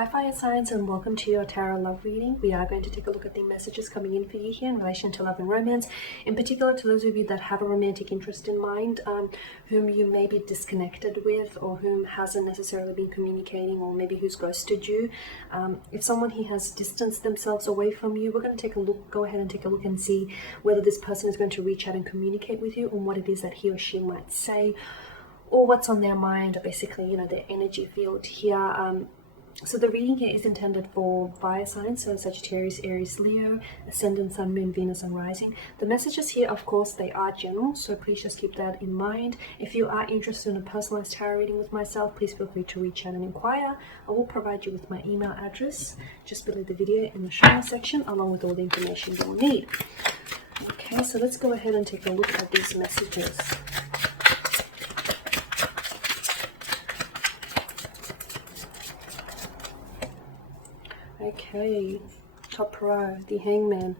Hi fire signs, and welcome to your tarot love reading. We are going to take a look at the messages coming in for you here in relation to love and romance, in particular to those of you that have a romantic interest in mind, whom you may be disconnected with, or whom hasn't necessarily been communicating, or maybe who's ghosted you. If someone here has distanced themselves away from you, we're going to take a look, go ahead and take a look and see whether this person is going to reach out and communicate with you on what it is that he or she might say, or what's on their mind, or basically, their energy field here. So the reading here is intended for fire signs, so Sagittarius, Aries, Leo, Ascendant, Sun, Moon, Venus, and Rising. The messages here, of course, they are general, so please just keep that in mind. If you are interested in a personalized tarot reading with myself, please feel free to reach out and inquire. I will provide you with my email address just below the video in the show notes section, along with all the information you'll need. Okay, so let's go ahead and take a look at these messages. Okay, top row, the Hangman,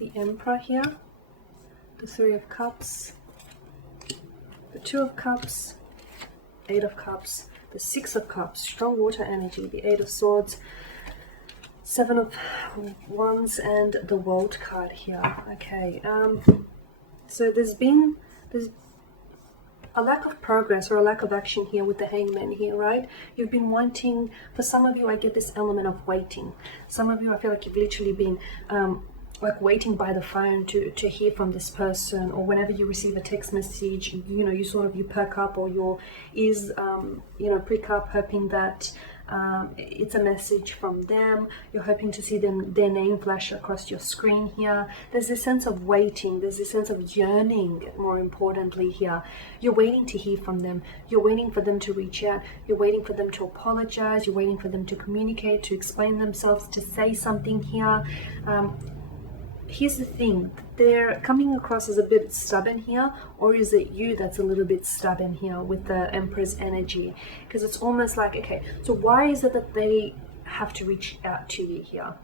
the Emperor here, the Three of Cups, the Two of Cups, Eight of Cups, the Six of Cups, strong water energy, the Eight of Swords, Seven of Wands, and the World card here. Okay, so there's a lack of progress or a lack of action here with the Hangman here, right? You've been wanting, for some of you, I get this element of waiting. Some of you, I feel like you've literally been like waiting by the phone to hear from this person, or whenever you receive a text message, you perk up, or your ears, prick up, hoping that it's a message from them. You're hoping to see their name flash across your screen here. There's this sense of waiting, there's this sense of yearning, more importantly here. You're waiting to hear from them, you're waiting for them to reach out, you're waiting for them to apologize, you're waiting for them to communicate, to explain themselves, to say something here. Here's the thing, they're coming across as a bit stubborn here, or is it you that's a little bit stubborn here with the Emperor's energy? Because it's almost like, okay, so why is it that they have to reach out to you here?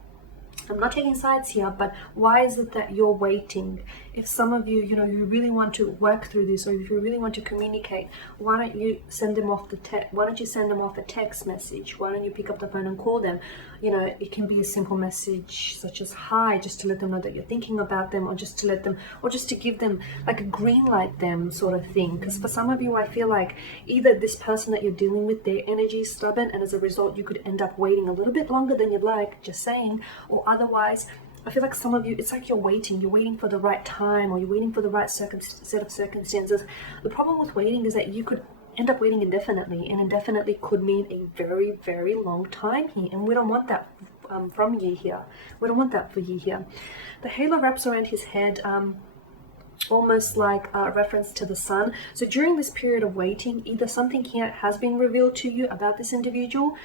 I'm not taking sides here, but why is it that you're waiting? If some of you, you really want to work through this, or if you really want to communicate, why don't you send them off why don't you send them off a text message? Why don't you pick up the phone and call them? It can be a simple message such as hi, just to let them know that you're thinking about them, or just to give them like a green light them sort of thing. Because for some of you, I feel like either this person that you're dealing with, their energy is stubborn, and as a result, you could end up waiting a little bit longer than you'd like, just saying, or otherwise, I feel like some of you, it's like you're waiting for the right time, or you're waiting for the right set of circumstances. The problem with waiting is that you could end up waiting indefinitely, and indefinitely could mean a very, very long time here, and we don't want that from you here. We don't want that for you here. The halo wraps around his head, almost like a reference to the sun. So during this period of waiting, either something here has been revealed to you about this individual,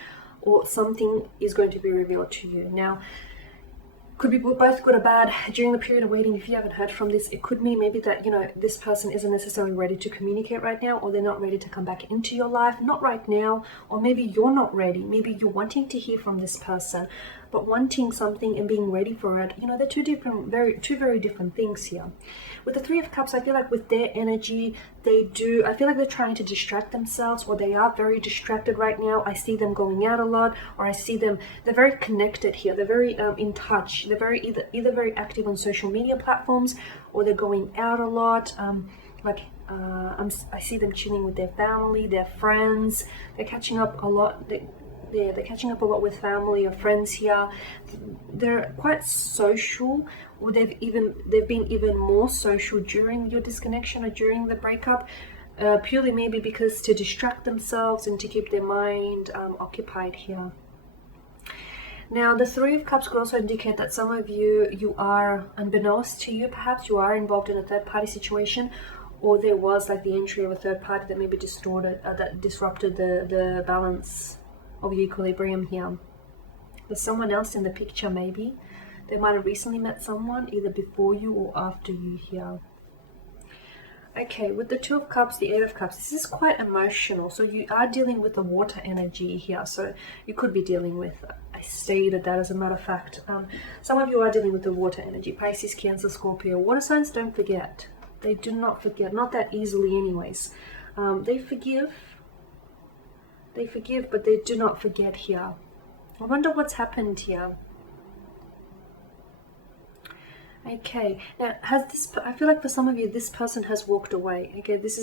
or something is going to be revealed to you. Now, could be both good or bad. During the period of waiting, if you haven't heard from this, it could mean maybe that, this person isn't necessarily ready to communicate right now, or they're not ready to come back into your life, not right now, or maybe you're not ready. Maybe you're wanting to hear from this person, but wanting something and being ready for it, they're two very different things here. With the Three of Cups, I feel like with their energy, I feel like they're trying to distract themselves, or they are very distracted right now. I see them going out a lot, or I see them, they're very connected here. They're very in touch. They're very either very active on social media platforms, or they're going out a lot. I see them chilling with their family, their friends. They're catching up a lot. They're catching up a lot with family or friends here. They're quite social, or they've been even more social during your disconnection or during the breakup, purely maybe because to distract themselves and to keep their mind occupied here. Now, the Three of Cups could also indicate that some of you are, unbeknownst to you, perhaps you are involved in a third-party situation, or there was like the entry of a third party that maybe disrupted the balance of equilibrium here. There's someone else in the picture maybe. They might have recently met someone, either before you or after you here. Okay, with the Two of Cups, the Eight of Cups, this is quite emotional. So you are dealing with the water energy here. So you could be dealing with, I stated that as a matter of fact. Some of you are dealing with the water energy. Pisces, Cancer, Scorpio. Water signs don't forget. They do not forget. Not that easily anyways. They forgive, but they do not forget here. I wonder what's happened here. Okay, now I feel like for some of you, this person has walked away. Okay, this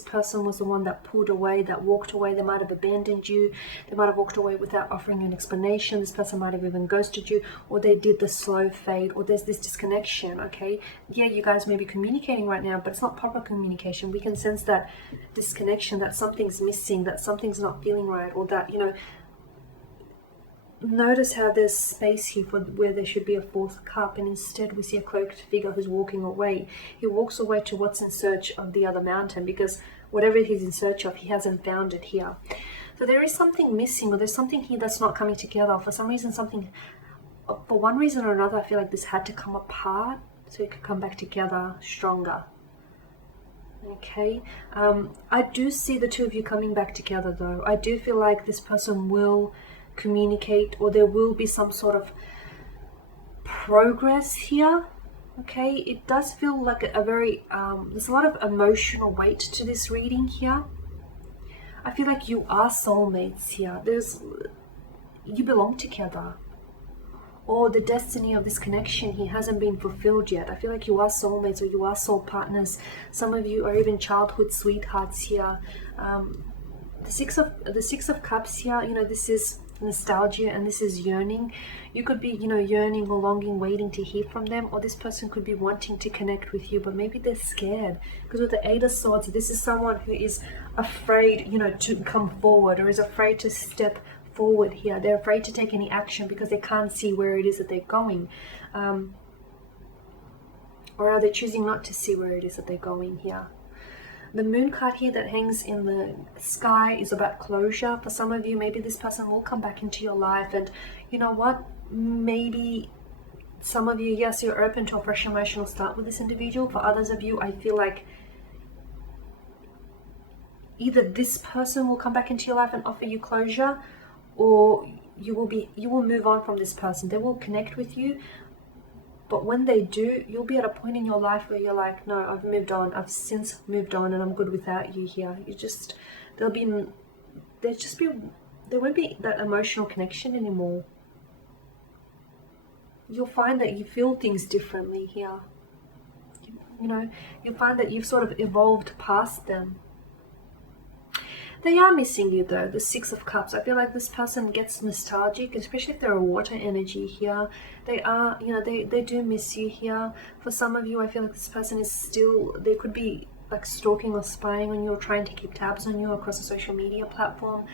person was the one that pulled away, that walked away. They might have abandoned you. They might have walked away without offering an explanation. This person might have even ghosted you, or they did the slow fade, or there's this disconnection, okay? Yeah, you guys may be communicating right now, but it's not proper communication. We can sense that disconnection, that something's missing, that something's not feeling right, or that, notice how there's space here for where there should be a fourth cup, and instead we see a cloaked figure who's walking away. He walks away to what's in search of the other mountain, because whatever he's in search of, he hasn't found it here. So there is something missing, or there's something here that's not coming together. For some reason, for one reason or another, I feel like this had to come apart so it could come back together stronger. Okay, I do see the two of you coming back together though. I do feel like this person will communicate, or there will be some sort of progress here. Okay, it does feel like a very there's a lot of emotional weight to this reading here. I feel like you are soulmates here. You belong together, or the destiny of this connection here hasn't been fulfilled yet. I feel like you are soulmates, or you are soul partners. Some of you are even childhood sweethearts here. The six of cups here, this is nostalgia, and this is yearning. You could be yearning or longing, waiting to hear from them, or this person could be wanting to connect with you, but maybe they're scared, because with the Eight of Swords, this is someone who is afraid to come forward, or is afraid to step forward here. They're afraid to take any action because they can't see where it is that they're going, or are they choosing not to see where it is that they're going here? The moon card here that hangs in the sky is about closure. For some of you, maybe this person will come back into your life, and you know what? Maybe some of you, yes, you're open to a fresh emotional start with this individual. For others of you, I feel like either this person will come back into your life and offer you closure, or you will move on from this person. They will connect with you. But when they do, you'll be at a point in your life where you're like, no, I've moved on. I've since moved on, and I'm good without you here. There won't be that emotional connection anymore. You'll find that you feel things differently here. You'll find that you've sort of evolved past them. They are missing you though, the Six of Cups. I feel like this person gets nostalgic, especially if they're a water energy here. They are, they do miss you here. For some of you, I feel like this person is still, they could be like stalking or spying on you, or trying to keep tabs on you across a social media platform.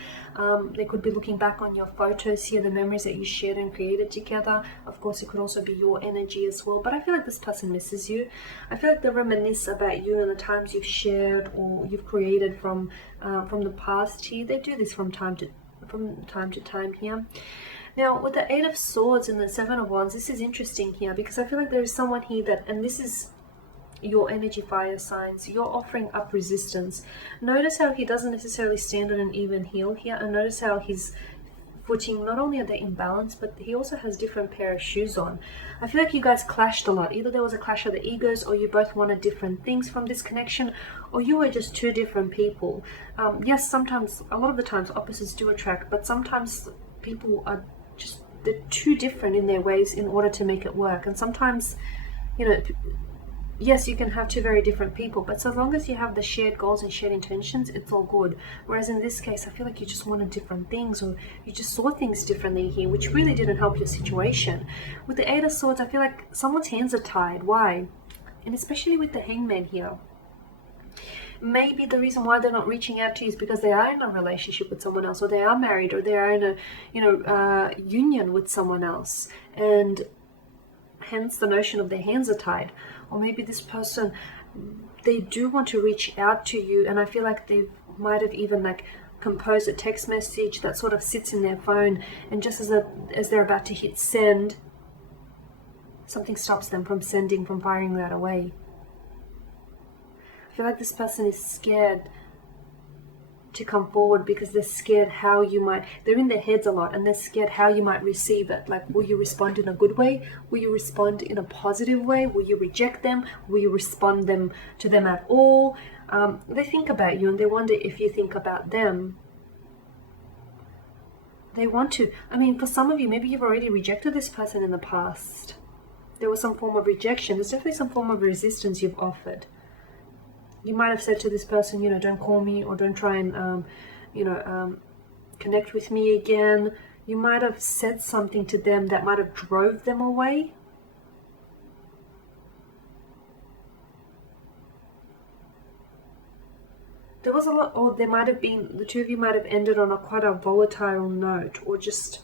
They could be looking back on your photos here, the memories that you shared and created together. Of course, it could also be your energy as well, but I feel like this person misses you. I feel like they reminisce about you and the times you've shared or you've created from the past here. They do this from time to time here. Now, with the Eight of Swords and the Seven of Wands, this is interesting here, because I feel like there is someone here that, and this is your energy fire signs, you're offering up resistance. Notice how he doesn't necessarily stand on an even heel here, and notice how his footing, not only are they imbalanced, but he also has different pair of shoes on. I feel like you guys clashed a lot. Either there was a clash of the egos, or you both wanted different things from this connection, or you were just two different people. Yes, sometimes, a lot of the times, opposites do attract, but sometimes people are just, they're too different in their ways in order to make it work. And sometimes, yes, you can have two very different people, but so long as you have the shared goals and shared intentions, it's all good. Whereas in this case, I feel like you just wanted different things, or you just saw things differently here, which really didn't help your situation. With the Eight of Swords, I feel like someone's hands are tied. Why? And especially with the Hangman here. Maybe the reason why they're not reaching out to you is because they are in a relationship with someone else, or they are married, or they are in a union with someone else, and hence the notion of their hands are tied. Or maybe this person, they do want to reach out to you, and I feel like they might have even composed a text message that sort of sits in their phone, and just as they're about to hit send, something stops them from sending, from firing that away. I feel like this person is scared to come forward, because they're scared how you might, they're in their heads a lot, and they're scared how you might receive it. Like, will you respond in a good way? Will you respond in a positive way? Will you reject them? Will you respond to them at all? They think about you, and they wonder if you think about them. They want to, I mean, for some of you, maybe you've already rejected this person in the past. There was some form of rejection. There's definitely some form of resistance you've offered. You might have said to this person, you know, don't call me, or don't try and, connect with me again. You might have said something to them that might have drove them away. There was a lot, or there might have been, the two of you might have ended on quite a volatile note, or just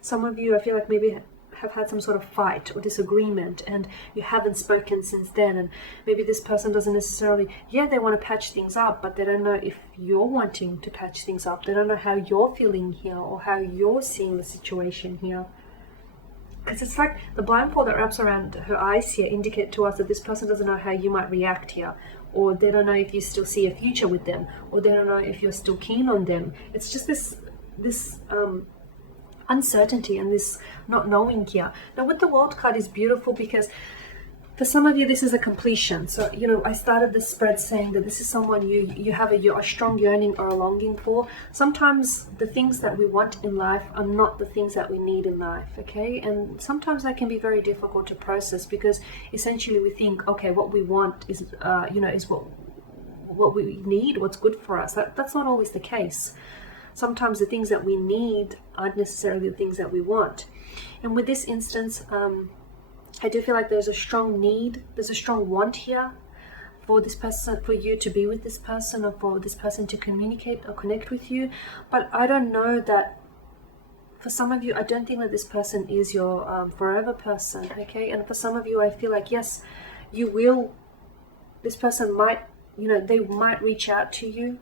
some of you, I feel like maybe have had some sort of fight or disagreement, and you haven't spoken since then. And maybe this person doesn't necessarily, yeah, they want to patch things up, but they don't know if you're wanting to patch things up. They don't know how you're feeling here, or how you're seeing the situation here. Because it's like the blindfold that wraps around her eyes here indicate to us that this person doesn't know how you might react here, or they don't know if you still see a future with them, or they don't know if you're still keen on them. It's just this uncertainty and this not knowing here. Now with the World card is beautiful because for some of you this is a completion. So, you know, I started this spread saying that this is someone you have a strong yearning or a longing for. Sometimes the things that we want in life are not the things that we need in life, okay? And sometimes that can be very difficult to process, because essentially we think, okay, what we want is is what we need, what's good for us. That's not always the case. Sometimes the things that we need aren't necessarily the things that we want. And with this instance, I do feel like there's a strong need, there's a strong want here for this person, for you to be with this person, or for this person to communicate or connect with you. But I don't know that, for some of you, I don't think that this person is your forever person, okay? And for some of you, I feel like, yes, you will, this person might, they might reach out to you,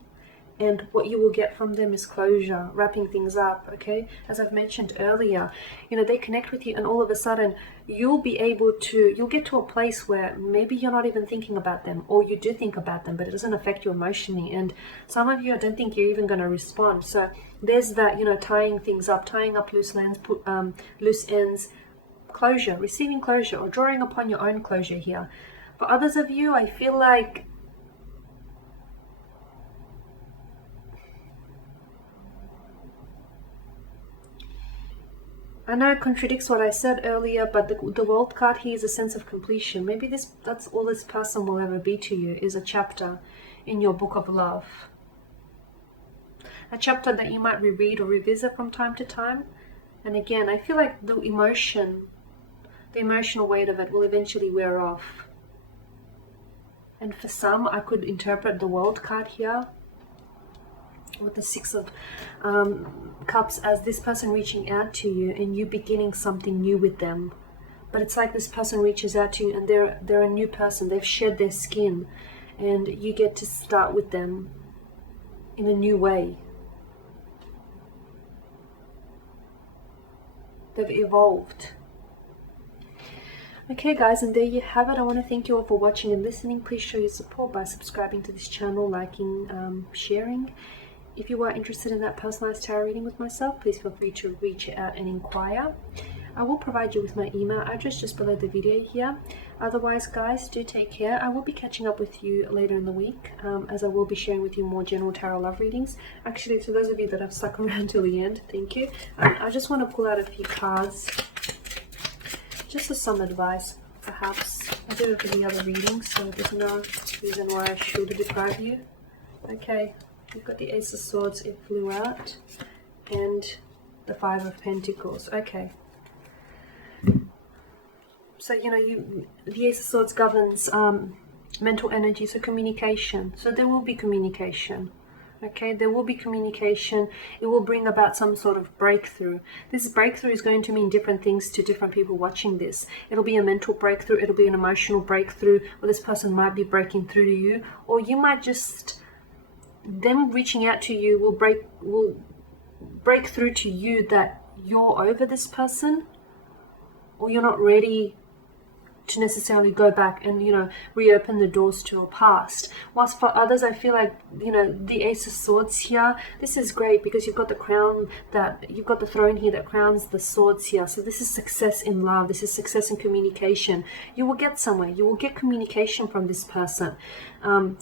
and what you will get from them is closure, wrapping things up, okay? As I've mentioned earlier, they connect with you, and all of a sudden you'll get to a place where maybe you're not even thinking about them, or you do think about them, but it doesn't affect you emotionally. And some of you, I don't think you're even going to respond. So there's that, tying things up, tying up loose ends, closure, receiving closure, or drawing upon your own closure here. For others of you, I feel like I know it contradicts what I said earlier, but the World card here is a sense of completion. Maybe that's all this person will ever be to you, is a chapter in your book of love. A chapter that you might reread or revisit from time to time. And again, I feel like the emotional weight of it will eventually wear off. And for some, I could interpret the World card here with the Six of Cups as this person reaching out to you and you beginning something new with them. But it's like this person reaches out to you and they're a new person. They've shed their skin, and you get to start with them in a new way. They've evolved. Okay guys, and there you have it. I want to thank you all for watching and listening. Please show your support by subscribing to this channel, liking, sharing. If you are interested in that personalized tarot reading with myself, please feel free to reach out and inquire. I will provide you with my email address just below the video here. Otherwise, guys, do take care. I will be catching up with you later in the week, as I will be sharing with you more general tarot love readings. Actually, to those of you that have stuck around till the end, thank you. I just want to pull out a few cards, just as some advice, perhaps. I do it for the other readings, so there's no reason why I should deprive you. Okay. We've got the Ace of Swords, it flew out, and the Five of Pentacles. Okay. So, the Ace of Swords governs mental energy, so communication. So there will be communication. Okay, there will be communication. It will bring about some sort of breakthrough. This breakthrough is going to mean different things to different people watching this. It'll be a mental breakthrough. It'll be an emotional breakthrough, where this person might be breaking through to you, or you might just... them reaching out to you will break through to you that you're over this person, or you're not ready to necessarily go back and reopen the doors to a past. Whilst for others, I feel like the Ace of Swords here, this is great because you've got the crown, you've got the throne here that crowns the swords here. So this is success in love, this is success in communication. You will get somewhere, you will get communication from this person, an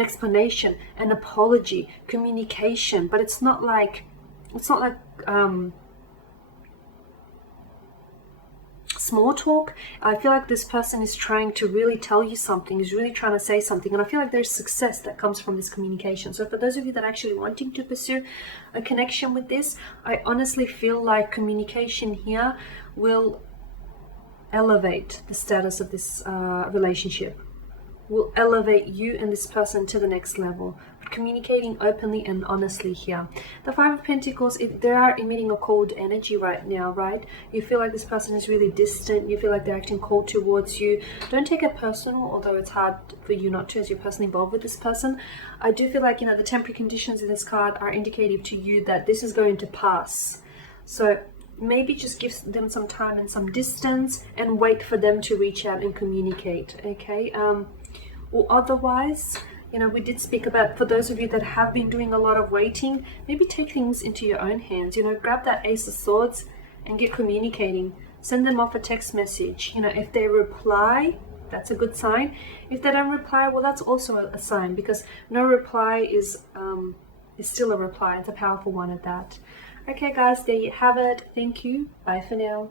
explanation, an apology, communication. But it's not like it's not like small talk. I feel like this person is trying to really tell you something, is really trying to say something, and I feel like there's success that comes from this communication. So for those of you that are actually wanting to pursue a connection with this, I honestly feel like communication here will elevate the status of this relationship, will elevate you and this person to the next level. But communicating openly and honestly here. The Five of Pentacles, if they are emitting a cold energy right now, right? You feel like this person is really distant. You feel like they're acting cold towards you. Don't take it personal, although it's hard for you not to, as you're personally involved with this person. I do feel like, you know, the temporary conditions in this card are indicative to you that this is going to pass. So maybe just give them some time and some distance and wait for them to reach out and communicate, okay? Or otherwise, you know, we did speak about, for those of you that have been doing a lot of waiting, maybe take things into your own hands. You know, grab that Ace of Swords and get communicating. Send them off a text message. You know, if they reply, that's a good sign. If they don't reply, well, that's also a sign, because no reply is still a reply. It's a powerful one at that. Okay, guys, there you have it. Thank you. Bye for now.